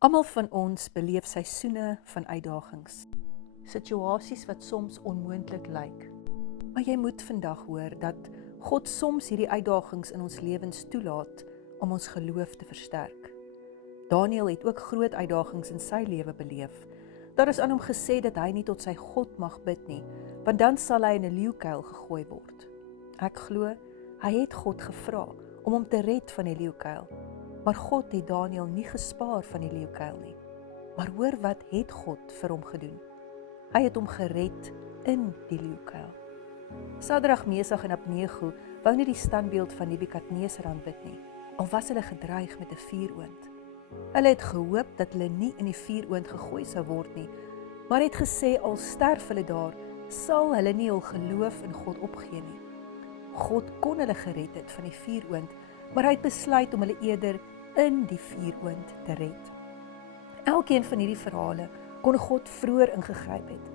Almal van ons beleef seisoene van uitdagings, situasies wat soms onmoontlik lyk. Maar jy moet vandag hoor dat God soms hierdie uitdagings in ons lewens toelaat om ons geloof te versterk. Daniël het ook groot uitdagings in sy lewe beleef. Daar is aan hom gesê dat hy nie tot sy God mag bid nie, want dan sal hy in 'n leeukuil gegooi word. Ek glo, hy het God gevra om hom te red van die leeukuil. Maar God het Daniël nie gespaar van die leeukuil nie. Maar hoor wat het God vir hom gedoen? Hy het hom gered in die leeukuil. Sadrag, Mesach en Abednego wou nie die standbeeld van Nebukadneser aanbid nie, al was hulle gedreig met 'n vuuroond. Hulle het gehoop dat hulle nie in die vuuroond gegooi sou word nie, maar het gesê al sterf hulle daar, sal hulle nie hul geloof in God opgee nie. God kon hulle gered het van die vuuroond, maar hy het besluit om hulle eerder in die vuuroond te red. Elkeen van hierdie verhale kon God vroeër ingegryp het,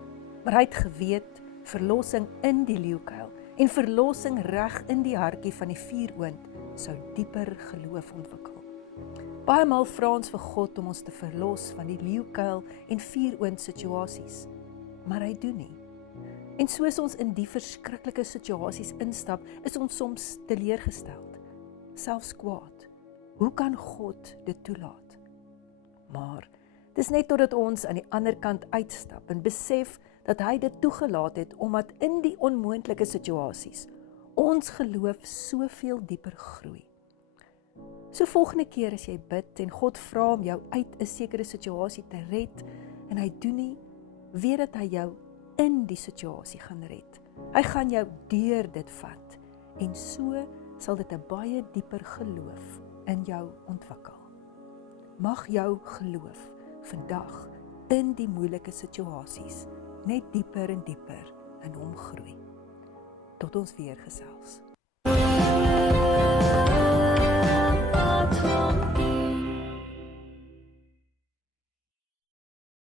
maar hy het geweet verlossing in die leeukuil en verlossing reg in die hartjie van die vuuroond sou dieper geloof ontwikkel. Baie maal vra ons vir God om ons te verlos van die leeukuil en vuuroond situasies, maar hy doen nie. En soos ons in die verskriklike situasies instap, is ons soms teleurgesteld, selfs kwaad. Hoe kan God dit toelaat? Maar dis net totdat ons aan die ander kant uitstap en besef dat hy dit toegelaat het, omdat in die onmoontlike situasies ons geloof soveel dieper groei. So volgende keer as jy bid en God vra om jou uit 'n sekere situasie te red en hy doen nie, weet dat hy jou in die situasie gaan red. Hy gaan jou deur dit vat en so sal dit 'n baie dieper geloof in jou ontwikkel. Mag jou geloof vandag in die moeilike situasies net dieper en dieper in hom groei. Tot ons weer gesels.